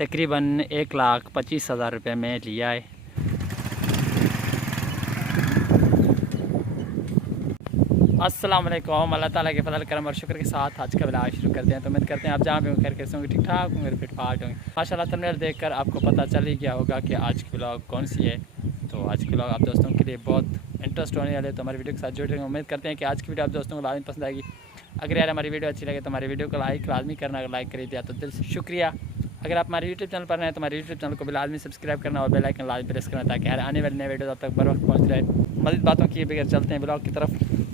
तकरीबन 1,25,000 रुपये में लिया है। अस्सलाम वालेकुम। अल्लाह ताला के फजल करम और शुक्र के साथ आज का ब्लॉग शुरू करते हैं। तो उम्मीद करते हैं आप जहाँ भी होंगे खैर कैसे होंगे, ठीक ठाक होंगे, फिट फाट होंगे। माशाल्लाह थंबनेल देखकर आपको पता चल ही गया होगा कि आज की ब्लॉग कौन सी है। तो आज की ब्लॉग आप दोस्तों के लिए बहुत इंटरेस्ट होने वाले, तो हमारी वीडियो के साथ जुड़े रहेंगे। उम्मीद करते हैं कि आज की वीडियो आप दोस्तों को लाजमी पसंद आएगी। अगर यार हमारी वीडियो अच्छी लगे तो हमारी वीडियो को लाइक लाजमी करना, अगर लाइक कर दिया तो दिल से शुक्रिया। अगर आप हमारे यूट्यूब चैनल पर हैं तो हमारे यूट्यूब चैनल को भी लाजमी सब्सक्राइब करना और बेल आइकन लाजमी प्रेस करना, ताकि हर आने वाले नए वीडियो तब तक बर वक्त पहुँच रहे। मज़ीद बातों की बगैर चलते हैं ब्लॉग की तरफ।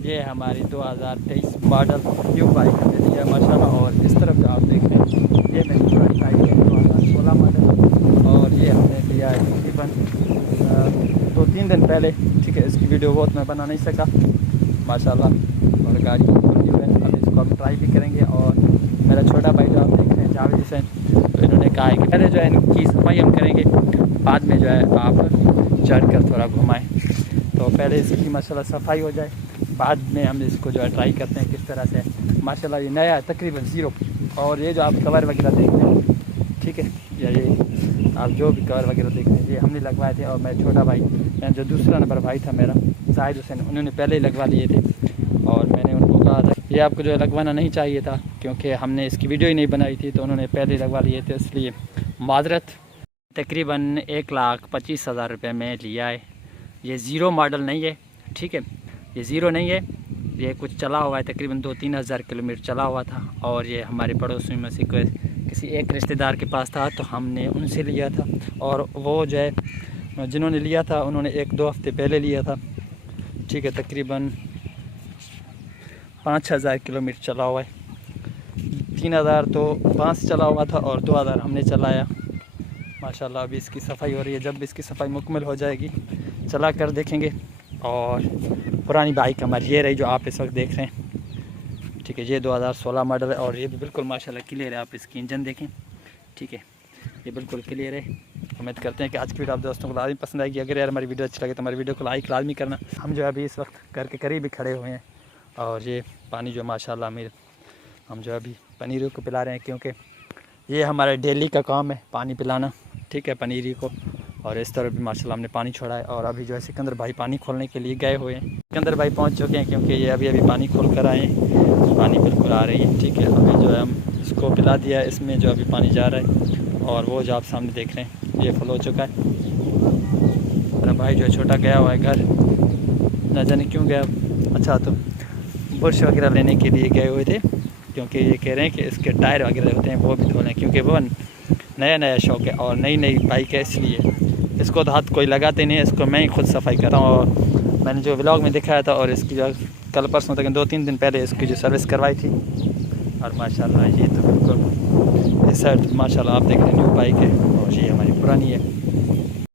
ये है हमारी 2023 मॉडल न्यू बाइक हमने लिया है माशाल्लाह। और इस तरफ जो आप देख रहे हैं ये मेरी पुरानी बाइक है 2016 मॉडल, और ये हमने लिया है तकरीबन 2-3 दिन पहले। ठीक है, इसकी वीडियो बहुत मैं बना नहीं सका माशाल्लाह। और गाड़ी जो है अब इसको हम ट्राई भी करेंगे। और मेरा छोटा भाई जो आप देख रहे हैं जावेद हुसैन, तो इन्होंने कहा है कि पहले जो है इनकी सफाई हम करेंगे, बाद में जो है आप चढ़ कर थोड़ा घुमाएँ। तो पहले इसकी माशाल्लाह सफाई हो जाए, बाद में हम इसको जो है ट्राई करते हैं किस तरह से। माशाल्लाह ये नया है तकरीबन 0। और ये जो आप कवर वगैरह देख रहे हैं, ठीक है, या ये आप जो भी कवर वगैरह देख रहे हैं ये हमने लगवाए थे। और मेरा छोटा भाई जो दूसरा नंबर भाई था मेरा जाहिद हुसैन, उन्होंने पहले ही लगवा लिए थे। और मैंने उनको कहा था ये आपको जो है लगवाना नहीं चाहिए था, क्योंकि हमने इसकी वीडियो ही नहीं बनाई थी, तो उन्होंने पहले ही लगवा लिए थे, इसलिए माजरत। तकरीबन 1,25,000 रुपये में लिया है। ये 0 मॉडल नहीं है, ठीक है, ये 0 नहीं है, ये कुछ चला हुआ है, तकरीबन 2-3 हज़ार किलोमीटर चला हुआ था। और ये हमारे पड़ोसियों में से किसी एक रिश्तेदार के पास था, तो हमने उनसे लिया था। और वो जो है जिन्होंने लिया था उन्होंने 1-2 हफ्ते पहले लिया था, ठीक है, तकरीबन 5,000 किलोमीटर चला हुआ है। 3,000 तो 5 चला हुआ था और 2,000 हमने चलाया माशाल्लाह। अभी इसकी सफाई हो रही है, जब इसकी सफाई मुकम्मल हो जाएगी चला कर देखेंगे। और पुरानी बाइक हमारी ये रही जो आप इस वक्त देख रहे हैं, ठीक है, ये 2016 मॉडल है। और ये भी बिल्कुल माशाल्लाह क्लियर है, आप इसकी इंजन देखें, ठीक है, ये बिल्कुल क्लियर है। उम्मीद करते हैं कि आज की वीडियो आप दोस्तों को लाजमी पसंद आएगी। अगर यार हमारी वीडियो अच्छी लगे तो हमारी वीडियो को लाइक लाजमी करना। हम जो है अभी इस वक्त घर के करीब ही खड़े हुए हैं, और ये पानी जो माशाल्लाह हम जो अभी पनीरों को पिला रहे हैं, क्योंकि ये हमारा डेली का काम है पानी पिलाना, ठीक है, पनीरी को। और इस तरह भी माशाल्लाह हमने पानी छोड़ा है। और अभी जो है सिकंदर भाई पानी खोलने के लिए गए हुए हैं। सिकंदर भाई पहुंच चुके हैं, क्योंकि ये अभी पानी खोल कर आए हैं, पानी बिल्कुल आ रही है, ठीक है। अभी जो है हम इसको पिला दिया है, इसमें जो अभी पानी जा रहा है। और वो जो आप सामने देख रहे हैं ये फुल हो चुका है। मेरा भाई जो है छोटा गया हुआ है घर, न जाने क्यों गया। अच्छा, तो बुरश वगैरह लेने के लिए गए हुए थे, क्योंकि ये कह रहे हैं कि इसके टायर वगैरह होते हैं वो भी धो लें, क्योंकि वो नया शौक़ है और नई बाइक है, इसलिए इसको तो हाथ कोई लगाते नहीं है, इसको मैं ही खुद सफाई करता हूँ। और मैंने जो व्लॉग में दिखाया था, और इसकी जो कल परसों तक 2-3 दिन पहले इसकी जो सर्विस करवाई थी। और माशाल्लाह ये तो बिल्कुल इस साइड माशाल्लाह आप देख रहे हैं न्यू बाइक है, और ये हमारी पुरानी है।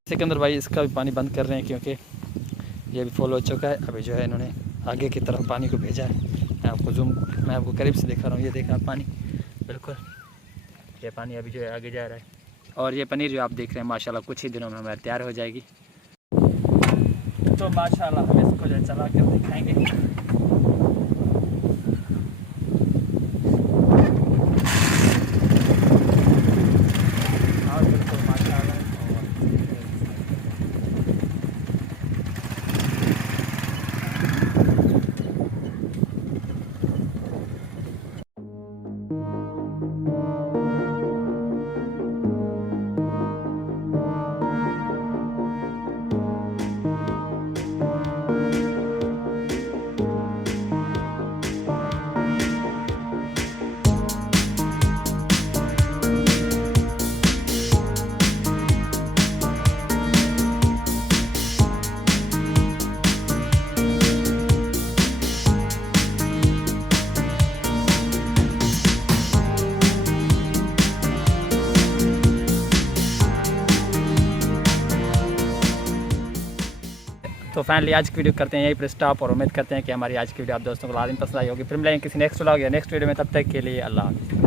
सिकंदर भाई इसका भी पानी बंद कर रहे हैं, क्योंकि ये भी फुल हो चुका है। अभी जो है इन्होंने आगे की तरफ पानी को भेजा है। मैं आपको करीब से दिखा रहा हूँ, ये देखा पानी बिल्कुल, ये पानी अभी जो है आगे जा रहा है। और ये पनीर जो आप देख रहे हैं माशाल्लाह कुछ ही दिनों में हमारी तैयार हो जाएगी। तो माशाल्लाह हम इसको जो है चला कर दिखाएंगे। तो फाइनली आज की वीडियो करते हैं यहीं पर स्टॉप, और उम्मीद करते हैं कि हमारी आज की वीडियो आप दोस्तों को लाजमी पसंद आई होगी। फिर मिलेंगे किसी नेक्स्ट व्लॉग या नेक्स्ट वीडियो में, तब तक के लिए अल्लाह हाफ़िज़।